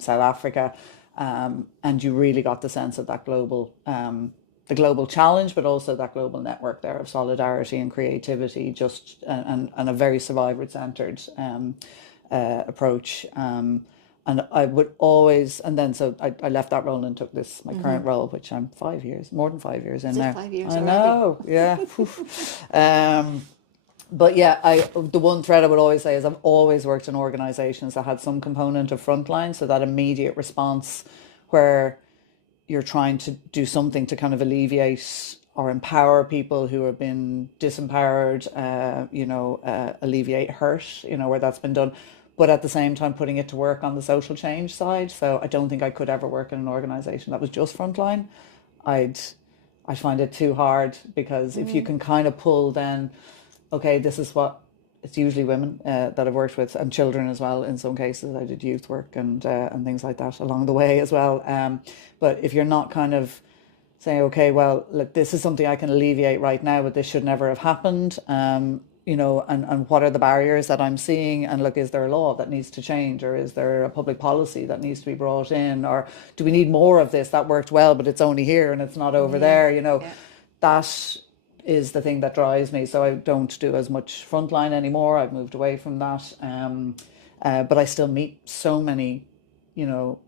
South Africa. And you really got the sense of that the global challenge, but also that global network there of solidarity and creativity, just and a very survivor-centered approach. And I would always, and then so I left that role and took my current role, which I'm 5 years, more than 5 years in Is it now. 5 years I already? know, yeah. But yeah, the one thread I would always say is I've always worked in organisations that had some component of frontline, so that immediate response where you're trying to do something to kind of alleviate or empower people who have been disempowered, alleviate hurt, you know, where that's been done, but at the same time putting it to work on the social change side. So I don't think I could ever work in an organisation that was just frontline. I find it too hard, because if you can kind of pull then, okay, this is what, it's usually women that I've worked with, and children as well in some cases. I did youth work and things like that along the way as well. But if you're not kind of saying, okay, well, look, this is something I can alleviate right now, but this should never have happened. You know, and what are the barriers that I'm seeing? And look, is there a law that needs to change, or is there a public policy that needs to be brought in, or do we need more of this? That worked well, but it's only here and it's not over there. You know, that is the thing that drives me. So I don't do as much frontline anymore. I've moved away from that. But I still meet so many, you know,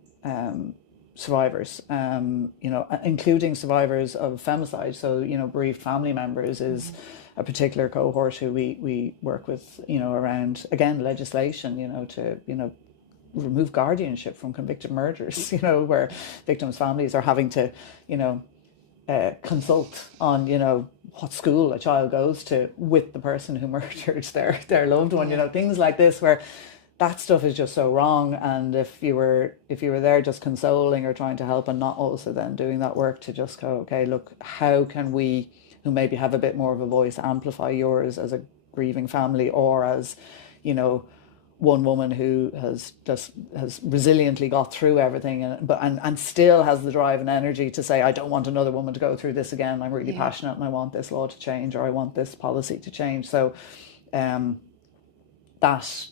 survivors, you know, including survivors of femicide. So, you know, bereaved family members is a particular cohort who we work with, you know, around, again, legislation, you know, to, you know, remove guardianship from convicted murders, you know, where victims' families are having to, you know, consult on, you know, what school a child goes to with the person who murdered their loved one, you know, things like this, where that stuff is just so wrong. And if you were there just consoling or trying to help, and not also then doing that work to just go, okay, look, how can we, who maybe have a bit more of a voice, amplify yours as a grieving family, or as, you know, one woman who has resiliently got through everything, and still has the drive and energy to say, I don't want another woman to go through this again. I'm really passionate, and I want this law to change, or I want this policy to change. So that's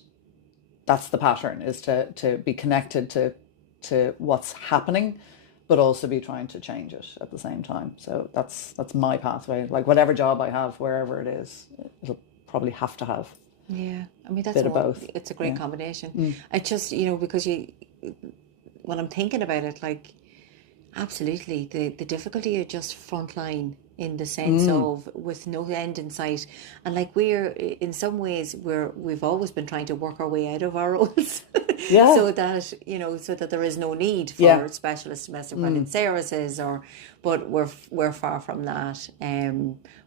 the pattern, is to be connected to what's happening, but also be trying to change it at the same time. So that's my pathway. Like whatever job I have, wherever it is, it'll probably have to have. Yeah, I mean, that's bit of both. It's a great combination. I just, you know, because when I'm thinking about it, like, absolutely, the difficulty of just frontline in the sense of with no end in sight, and like we're in some ways we've always been trying to work our way out of our roles. Yeah. so that, so that there is no need for Yeah. specialist domestic violence services, but we're far from that.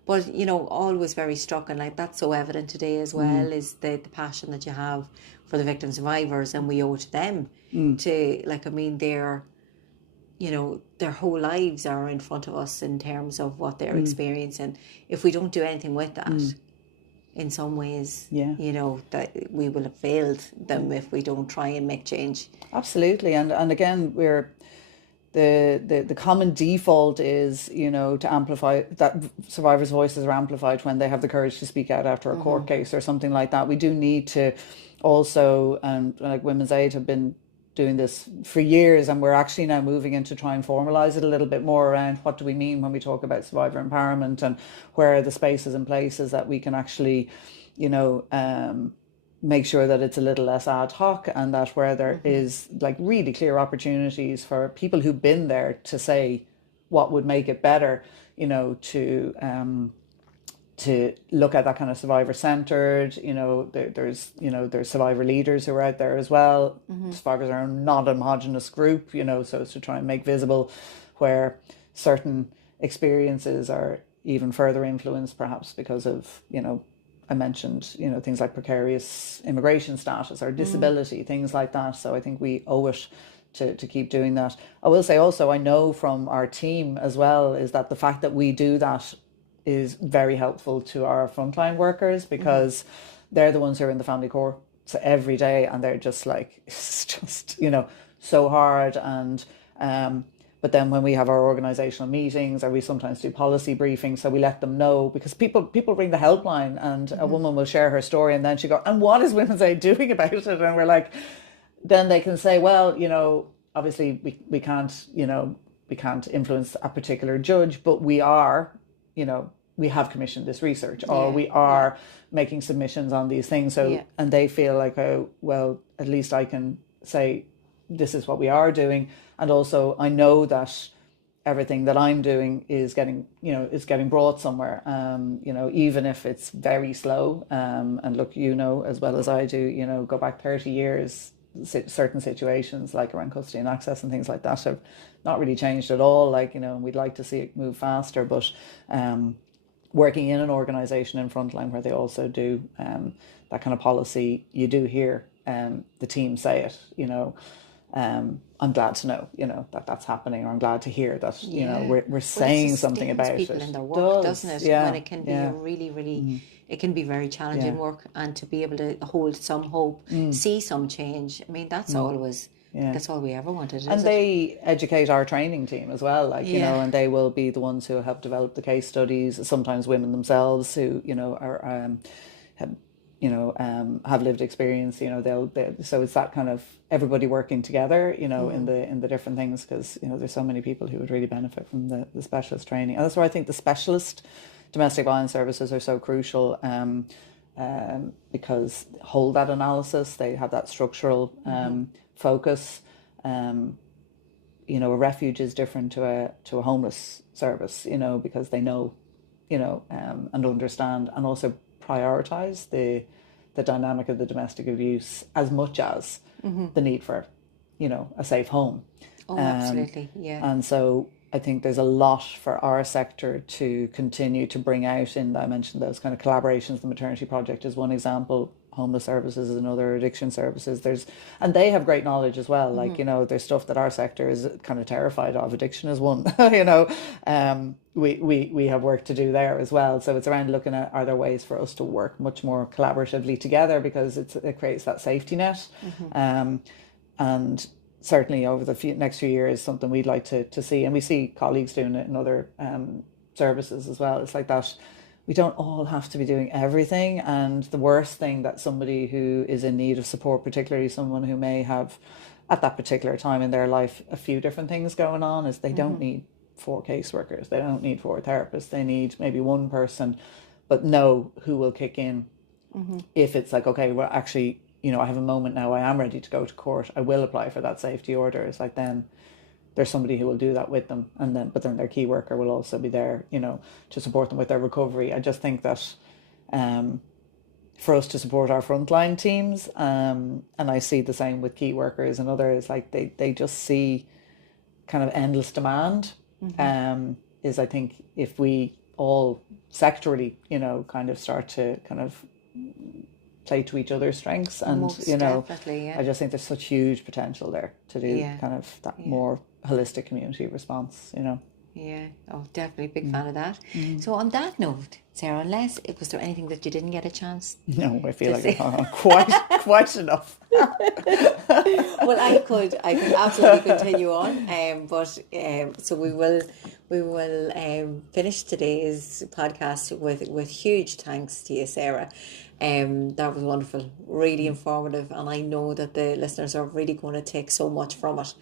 But always very struck, and like that's so evident today as well, is the passion that you have for the victim survivors, and we owe to them to, like, I mean, their whole lives are in front of us in terms of what they're experiencing. If we don't do anything with that, in some ways, that we will have failed them if we don't try and make change. Absolutely. And again, we're the common default is, to amplify that survivors' voices are amplified when they have the courage to speak out after a court case or something like that. We do need to also, and like Women's Aid have been doing this for years, and we're actually now moving into try and formalize it a little bit more around what do we mean when we talk about survivor empowerment, and where are the spaces and places that we can actually, make sure that it's a little less ad hoc, and that where there is like really clear opportunities for people who've been there to say what would make it better, to look at that kind of survivor centered, there's survivor leaders who are out there as well. Survivors are not a homogenous group, so it's to try and make visible where certain experiences are even further influenced perhaps because of, I mentioned, things like precarious immigration status or disability, things like that. So I think we owe it to keep doing that. I will say also, I know from our team as well, is that the fact that we do that is very helpful to our frontline workers, because they're the ones who are in the family court every day, and they're just like, it's just, so hard. And but then when we have our organizational meetings, or we sometimes do policy briefings, so we let them know, because people ring the helpline, and a woman will share her story, and then she go, and what is Women's Aid doing about it? And we're like, then they can say, well, obviously we can't influence a particular judge, but we are, we have commissioned this research, or we are making submissions on these things. So, and they feel like, oh, well, at least I can say this is what we are doing. And also I know that everything that I'm doing is getting brought somewhere, even if it's very slow. And look, as well as I do, go back 30 years, certain situations like around custody and access and things like that have not really changed at all. Like, we'd like to see it move faster, but working in an organisation in Frontline where they also do that kind of policy, you do hear the team say it, I'm glad to know, that that's happening, or I'm glad to hear that, we're saying something about people it. in their work, doesn't it? Yeah, when it can be a really, it can be very challenging work, and to be able to hold some hope, see some change. I mean, that's always, that's all we ever wanted. And they educate our training team as well, like, and they will be the ones who have developed the case studies, sometimes women themselves who, are, have lived experience, they'll so it's that kind of everybody working together, in the different things, because, there's so many people who would really benefit from the specialist training. And that's why I think the specialist domestic violence services are so crucial, because they hold that analysis, they have that structural focus. A refuge is different to a homeless service, because they know, and understand, and also prioritize the dynamic of the domestic abuse as much as the need for, a safe home. Oh, absolutely, yeah. And so I think there's a lot for our sector to continue to bring out. And I mentioned those kind of collaborations. The Maternity Project is one example. Homeless services is another. Addiction services. And they have great knowledge as well. Like, there's stuff that our sector is kind of terrified of. Addiction is one. We have work to do there as well. So it's around looking at, are there ways for us to work much more collaboratively together, because it creates that safety net. And certainly over the next few years, something we'd like to see, and we see colleagues doing it in other services as well. It's like that. We don't all have to be doing everything. And the worst thing that somebody who is in need of support, particularly someone who may have at that particular time in their life a few different things going on, is they don't need 4 caseworkers. They don't need 4 therapists. They need maybe one person, but know who will kick in if it's like, okay, well, actually, I have a moment now, I am ready to go to court, I will apply for that safety order. It's like, then there's somebody who will do that with them, but then their key worker will also be there, to support them with their recovery. I just think that for us to support our frontline teams. And I see the same with key workers and others. Like they just see kind of endless demand. Is I think if we all sectorally, kind of start to kind of play to each other's strengths, and Most definitely, yeah. I just think there's such huge potential there to do kind of that more holistic community response. Yeah, oh, definitely big fan of that. So on that note, Sarah, was there anything that you didn't get a chance? No, I feel like I've quite enough. Well, I could absolutely continue on, but so we will finish today's podcast with huge thanks to you, Sarah. That was wonderful, really informative, and I know that the listeners are really going to take so much from it.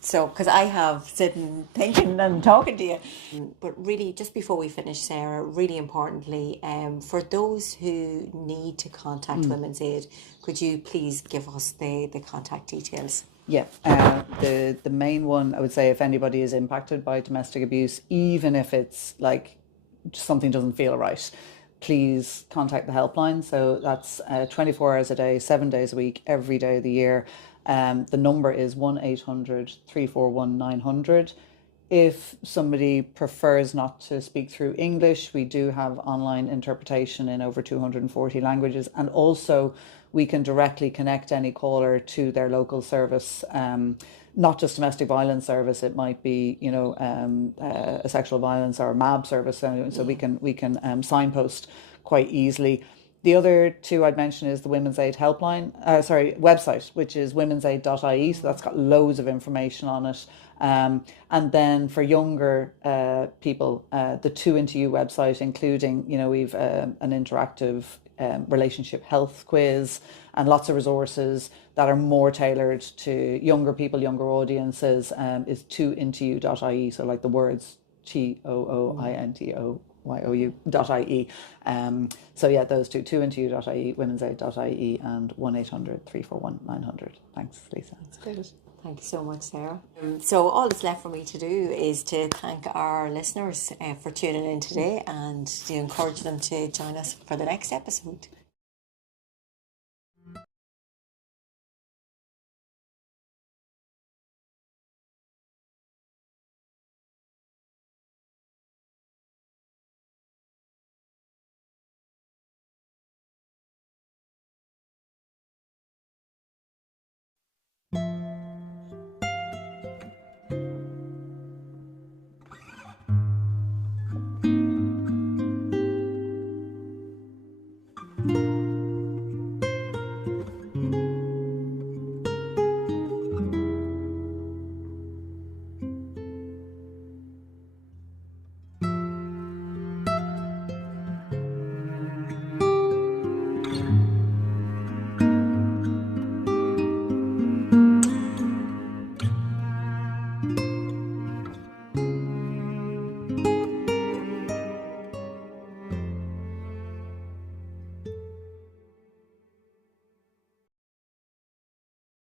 So, because I have sitting thinking and talking to you. But really, just before we finish, Sarah, really importantly, for those who need to contact Women's Aid, could you please give us the contact details? Yeah, the main one, I would say, if anybody is impacted by domestic abuse, even if it's like something doesn't feel right, please contact the helpline. So that's 24 hours a day, 7 days a week, every day of the year. The number is 1-800-341-900. If somebody prefers not to speak through English, we do have online interpretation in over 240 languages. And also we can directly connect any caller to their local service, not just domestic violence service. It might be, a sexual violence or a MAB service. So we can signpost quite easily. The other two I'd mention is the Women's Aid helpline, website, which is womensaid.ie. So that's got loads of information on it. And then for younger people, the 2IntoYou website, including, we've an interactive relationship health quiz and lots of resources that are more tailored to younger people, younger audiences, is 2IntoYou.ie. So like the words TOOINTOYOU.ie. So yeah, those two, 2IntoYou.ie, womensaid.ie, and 1-800-341-900. Thanks, Lisa. That's good. Thank you so much, Sarah. So all that's left for me to do is to thank our listeners for tuning in today and to encourage them to join us for the next episode.